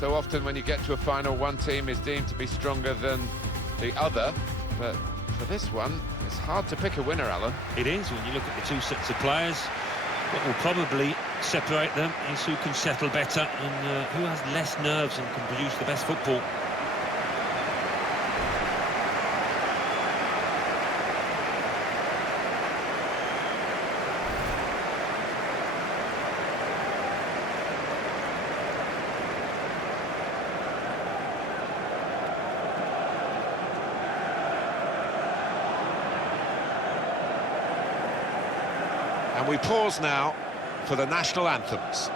So often when you get to a final, one team is deemed to be stronger than the other, but for this one, it's hard to pick a winner, Alan. It is, when you look at the two sets of players. What will probably separate them is who can settle better and who has less nerves and can produce the best football. And we pause now for the national anthems.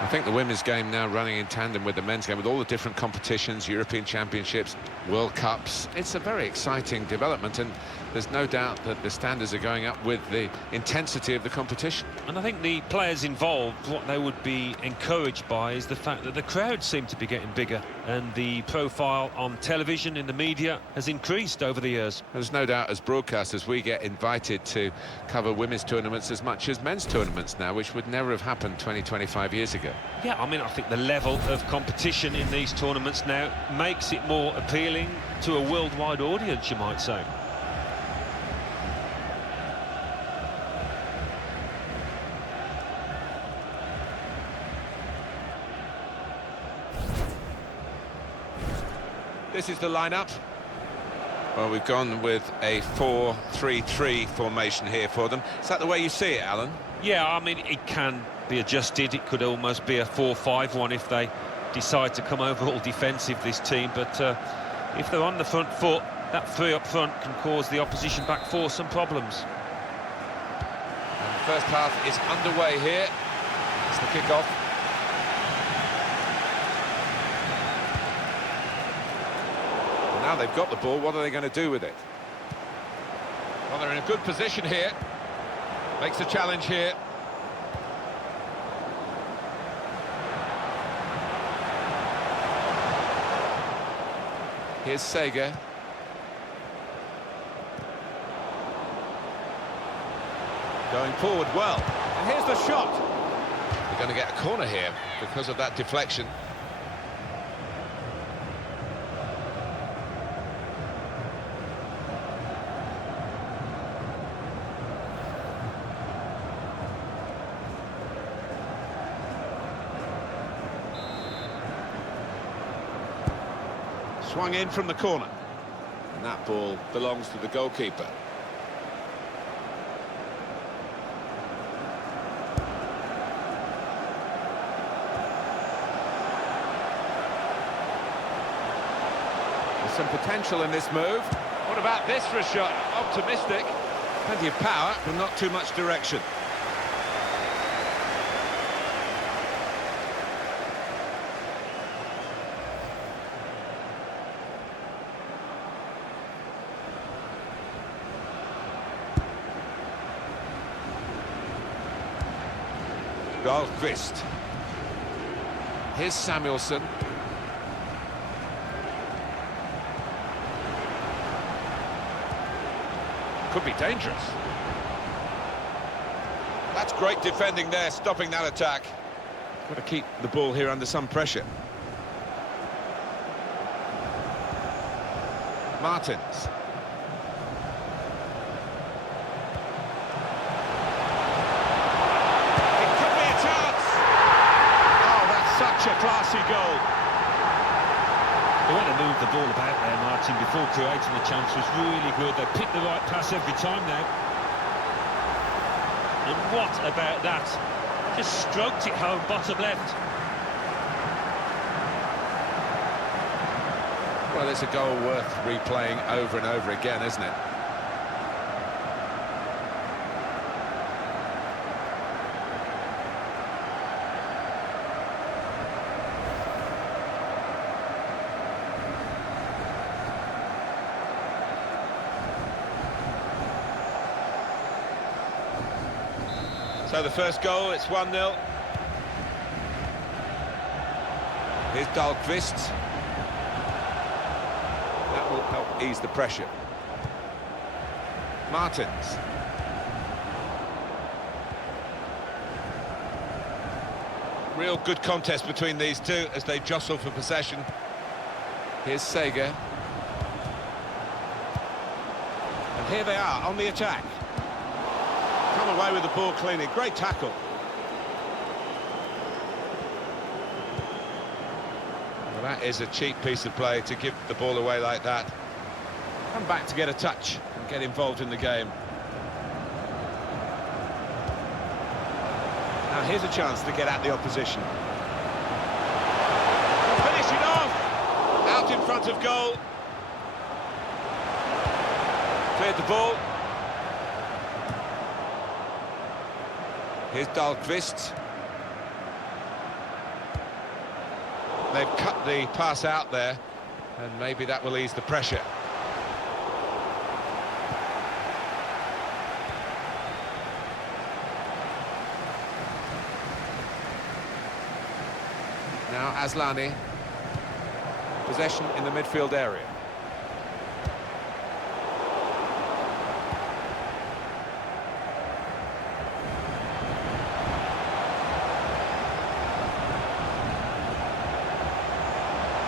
I think the women's game now running in tandem with the men's game, with all the different competitions, European Championships, World Cups. It's a very exciting development, and there's no doubt that the standards are going up with the intensity of the competition. And I think the players involved, what they would be encouraged by is the fact that the crowds seem to be getting bigger, and the profile on television, in the media, has increased over the years. There's no doubt as broadcasters we get invited to cover women's tournaments as much as men's tournaments now, which would never have happened 20, 25 years ago. Yeah, I mean, I think the level of competition in these tournaments now makes it more appealing to a worldwide audience, you might say. This is the lineup. Well, we've gone with a 4-3-3 formation here for them. Is that the way you see it, Alan? Yeah, I mean, it can be adjusted. It could almost be a 4-5-1 if they decide to come over all defensive, this team. But if they're on the front foot, that three up front can cause the opposition back four some problems. And the first half is underway here. It's the kick-off. Now they've got the ball, what are they going to do with it? Well, they're in a good position here. Makes a challenge here. Here's Sega. Going forward well. And here's the shot. They're going to get a corner here because of that deflection. Swung in from the corner, and that ball belongs to the goalkeeper. There's some potential in this move. What about this for a shot? Optimistic. Plenty of power, but not too much direction. Dahlqvist. Here's Samuelsson. Could be dangerous. That's great defending there, stopping that attack. Got to keep the ball here under some pressure. Martins. Such a classy goal. The way they moved the ball about there, Martin, before creating the chance was really good. They picked the right pass every time now. And what about that? Just stroked it home, bottom left. Well, it's a goal worth replaying over and over again, isn't it? So the first goal, it's 1-0. Here's Dahlqvist. That will help ease the pressure. Martins. Real good contest between these two as they jostle for possession. Here's Sager. And here they are on the attack. Come away with the ball cleanly. Great tackle. Well, that is a cheap piece of play to give the ball away like that. Come back to get a touch and get involved in the game. Now here's a chance to get at the opposition. Finish it off! Out in front of goal. Cleared the ball. Here's Dahlqvist. They've cut the pass out there. And maybe that will ease the pressure. Now Aslani. Possession in the midfield area.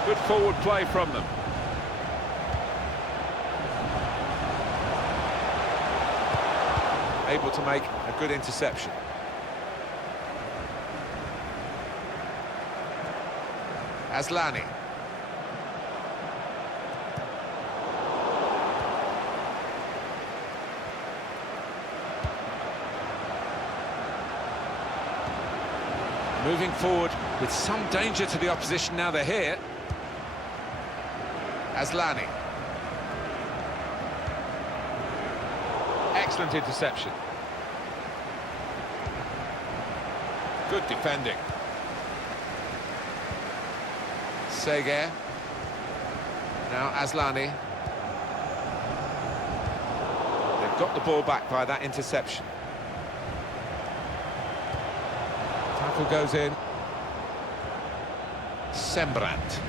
Good forward play from them. Able to make a good interception. Aslani. Moving forward with some danger to the opposition now they're here. Aslani. Excellent interception. Good defending. Sager. Now Aslani. They've got the ball back by that interception. Tackle goes in. Sembrant.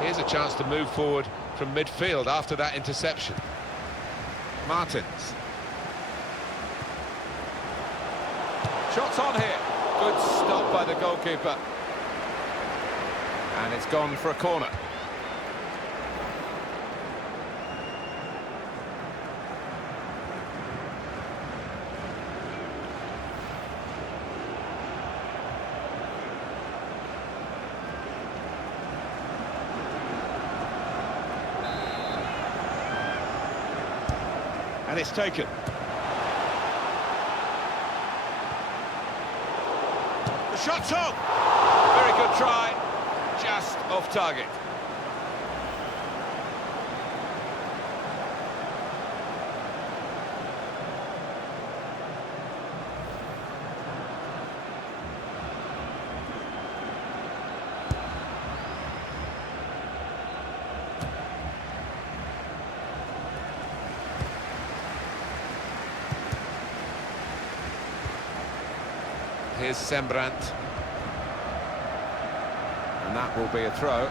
Here's a chance to move forward from midfield after that interception. Martins. Shots on here. Good stop by the goalkeeper. And it's gone for a corner. And it's taken. The shot's on! Very good try. Just off target. Here's Sembrant. And that will be a throw.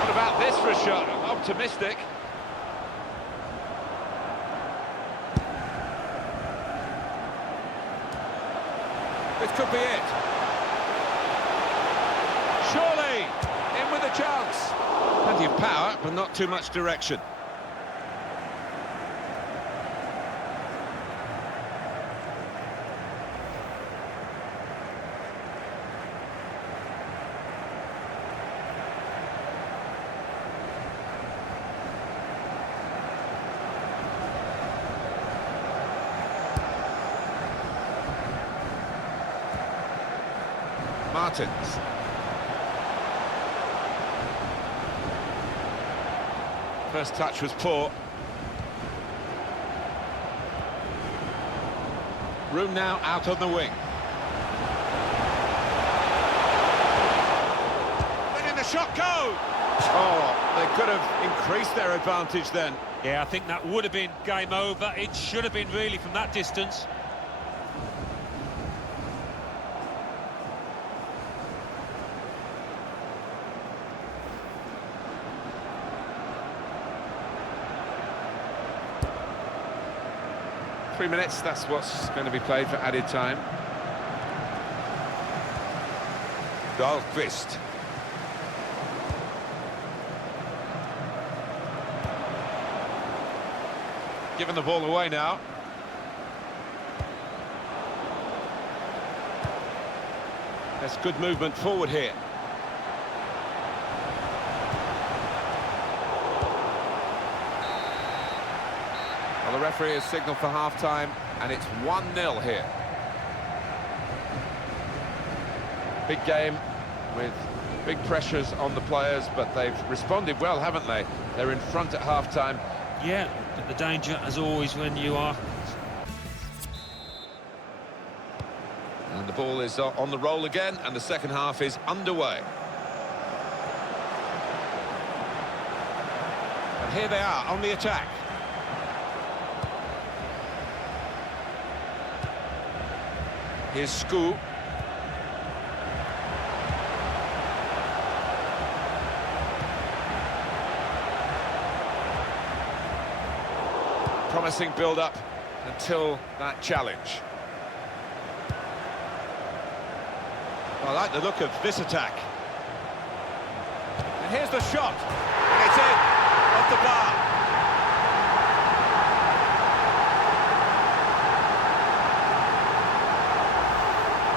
What about this for a shot? Optimistic. This could be it. Surely, in with a chance. Plenty of power, but not too much direction. Martins. First touch was poor. Room now out on the wing. Letting the shot go! Oh, they could have increased their advantage then. Yeah, I think that would have been game over. It should have been really from that distance. Three minutes, that's what's going to be played for added time. Dahlqvist. Giving the ball away now. That's good movement forward here. Well, the referee has signalled for half-time, and it's 1-0 here. Big game with big pressures on the players, but they've responded well, haven't they? They're in front at half-time. Yeah, but the danger, as always, when you are... And the ball is on the roll again, and the second half is underway. And here they are on the attack. Here's Scoop. Promising build-up until that challenge. I like the look of this attack. And here's the shot. And it's in, off the bar.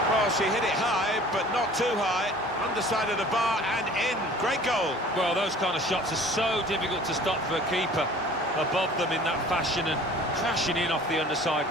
Well, she hit it high, but not too high. Underside of the bar and in. Great goal. Well, those kind of shots are so difficult to stop for a keeper. Above them in that fashion and crashing in off the underside.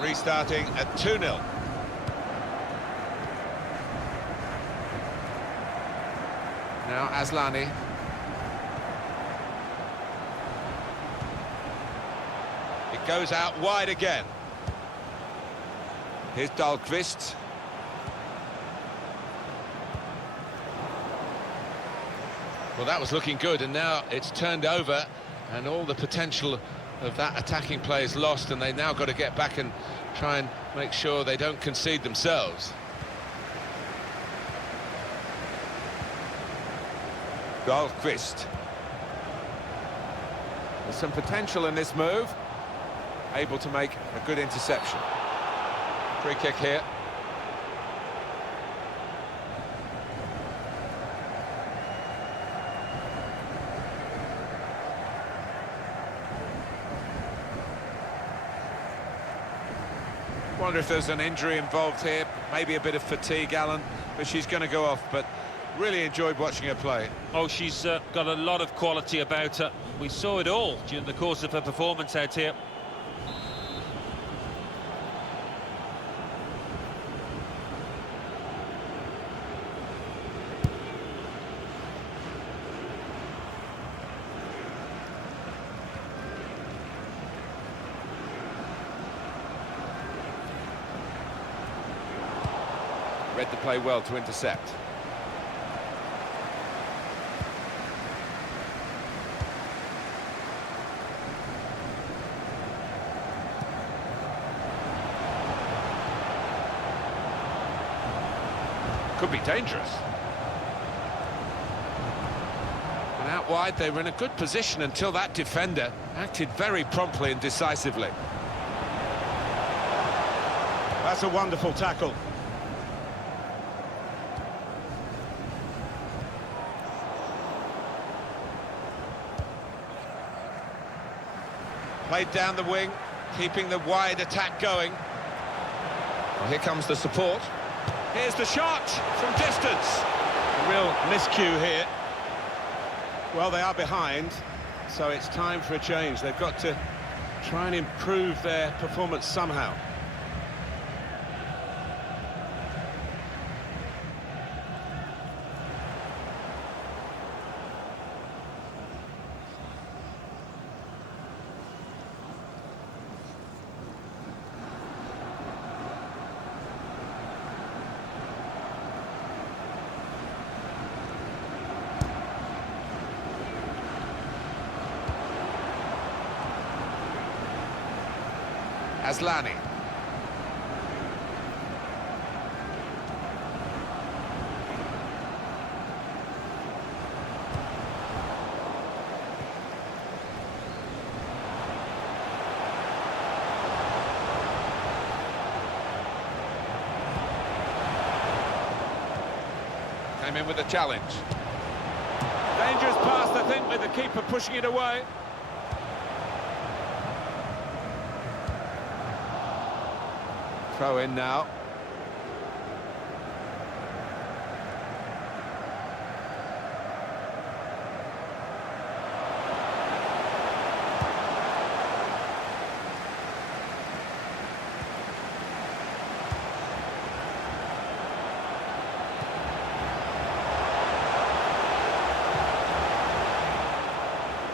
Restarting at 2-0. Now Aslani. It goes out wide again. Here's Dahlqvist. Well, that was looking good, and now it's turned over, and all the potential of that attacking play is lost, and they've now got to get back and try and make sure they don't concede themselves. Dahlqvist. There's some potential in this move. Able to make a good interception. Free kick here. Wonder if there's an injury involved here. Maybe a bit of fatigue, Alan, but she's going to go off. But really enjoyed watching her play. Oh, she's got a lot of quality about her. We saw it all during the course of her performance out here. Read the play well to intercept. Could be dangerous. And out wide, they were in a good position until that defender acted very promptly and decisively. That's a wonderful tackle. Played down the wing, keeping the wide attack going. Well, here comes the support. Here's the shot from distance. A real miscue here. Well, they are behind, so it's time for a change. They've got to try and improve their performance somehow. Aslani. Came in with a challenge. Dangerous pass, I think, with the keeper pushing it away. Throw in now.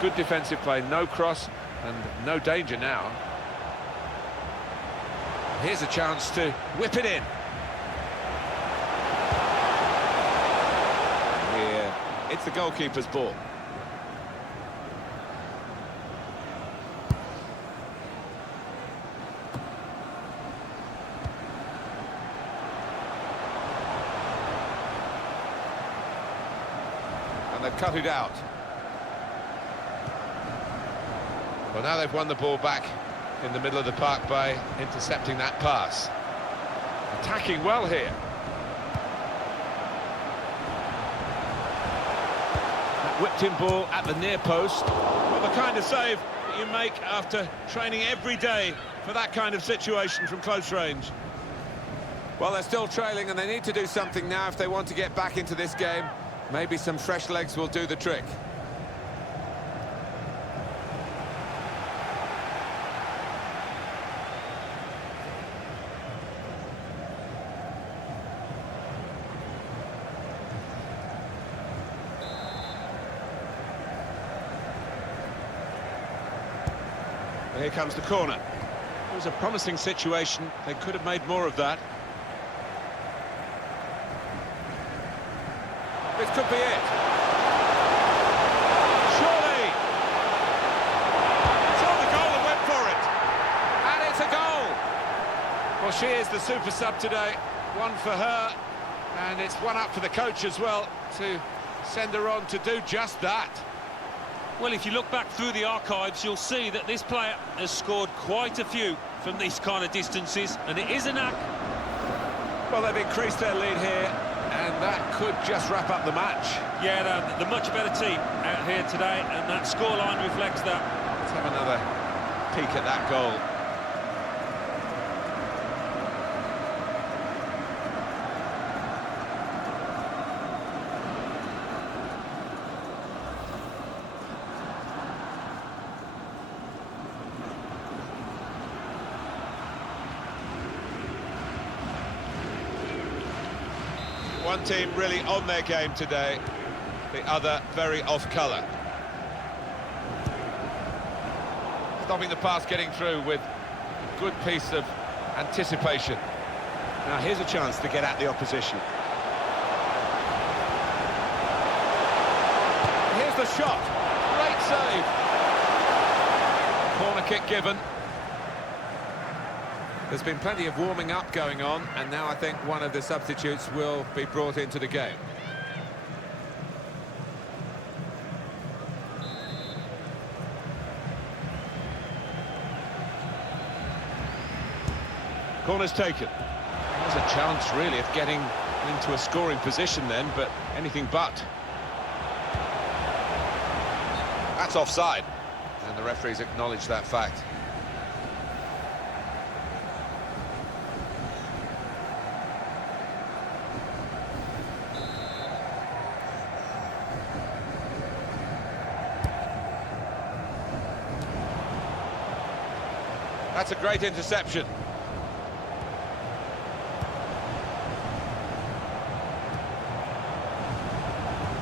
Good defensive play, no cross and no danger now. Here's a chance to whip it in. Yeah, it's the goalkeeper's ball. And they've cut it out. Well, now they've won the ball back in the middle of the park by intercepting that pass. Attacking well here. That whipped-in ball at the near post. Well, the kind of save that you make after training every day for that kind of situation from close range. Well, they're still trailing and they need to do something now if they want to get back into this game. Maybe some fresh legs will do the trick. Here comes the corner. It was a promising situation. They could have made more of that. This could be it. Surely! Saw the goal and went for it. And it's a goal! Well, she is the super sub today. One for her. And it's one up for the coach as well to send her on to do just that. Well, if you look back through the archives, you'll see that this player has scored quite a few from these kind of distances, and it is a knack. Well, they've increased their lead here, and that could just wrap up the match. Yeah, the much better team out here today, and that scoreline reflects that. Let's have another peek at that goal. One team really on their game today, the other very off colour. Stopping the pass getting through with a good piece of anticipation. Now here's a chance to get at the opposition. Here's the shot, great save. Corner kick given. There's been plenty of warming up going on, and now I think one of the substitutes will be brought into the game. Corner's taken. There's a chance, really, of getting into a scoring position then, but anything but. That's offside. And the referees acknowledge that fact. That's a great interception.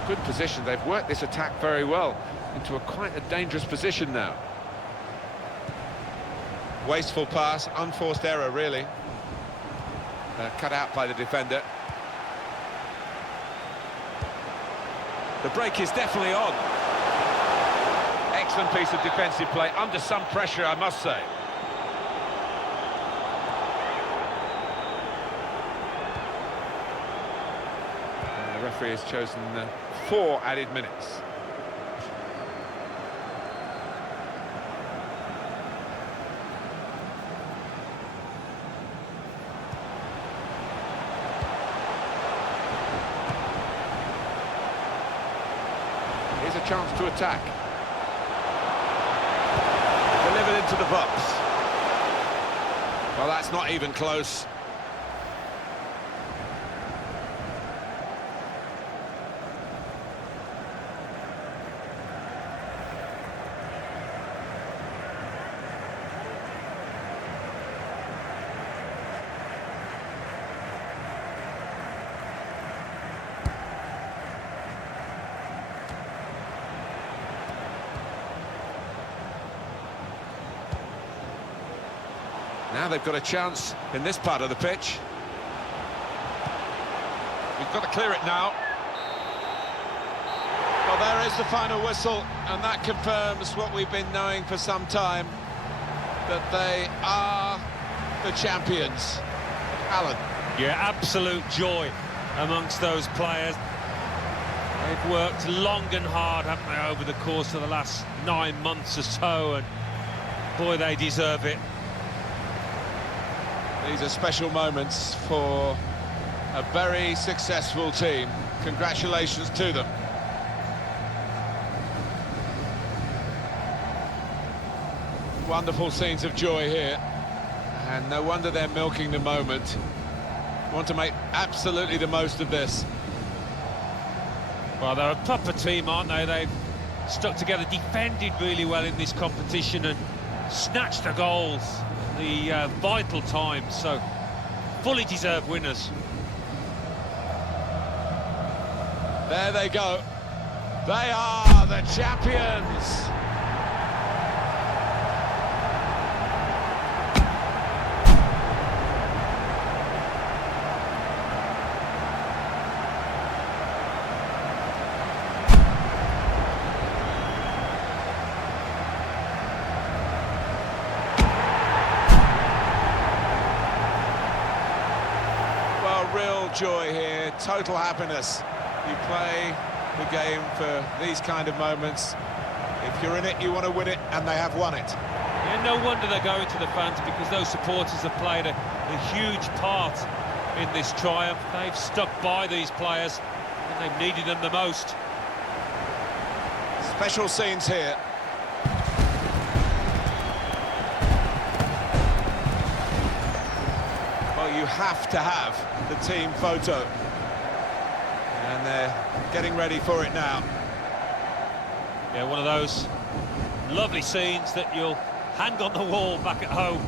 Good position. They've worked this attack very well into quite a dangerous position now. Wasteful pass, unforced error, really. Cut out by the defender. The break is definitely on. Excellent piece of defensive play, under some pressure, I must say. And the referee has chosen 4 added minutes. Here's a chance to attack. Delivered into the box. Well, that's not even close. Now they've got a chance in this part of the pitch. We've got to clear it now. Well, there is the final whistle, and that confirms what we've been knowing for some time, that they are the champions. Alan. Yeah, absolute joy amongst those players. They've worked long and hard, haven't they, over the course of the last 9 months or so, and boy, they deserve it. These are special moments for a very successful team. Congratulations to them. Wonderful scenes of joy here, and no wonder they're milking the moment. Want to make absolutely the most of this. Well, they're a proper team, aren't they? They've stuck together, defended really well in this competition and snatched the goals, the vital times, so fully deserved winners. There they go. They are the champions. Real joy here, total happiness. You play the game for these kind of moments. If you're in it, you want to win it, and they have won it. Yeah, no wonder they're going to the fans, because those supporters have played a huge part in this triumph. They've stuck by these players, and they've needed them the most. Special scenes here. You have to have the team photo, and they're getting ready for it now. Yeah, one of those lovely scenes that you'll hang on the wall back at home.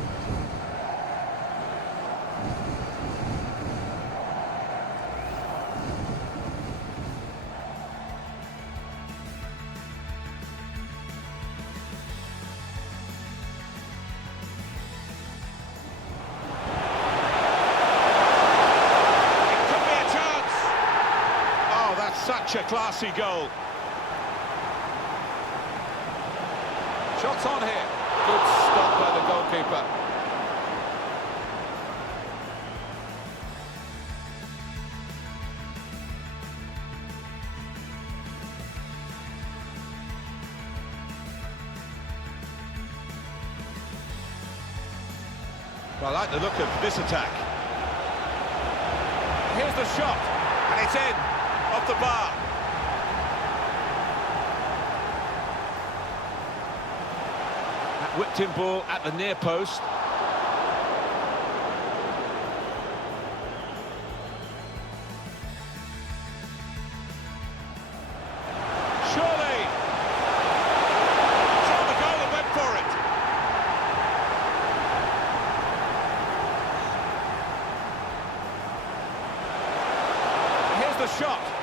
Such a classy goal. Shots on here. Good stop by the goalkeeper. Well, I like the look of this attack. Here's the shot, and it's in. Off the bar. That whipped-in ball at the near post. Surely! Saw the goal and went for it. the shot.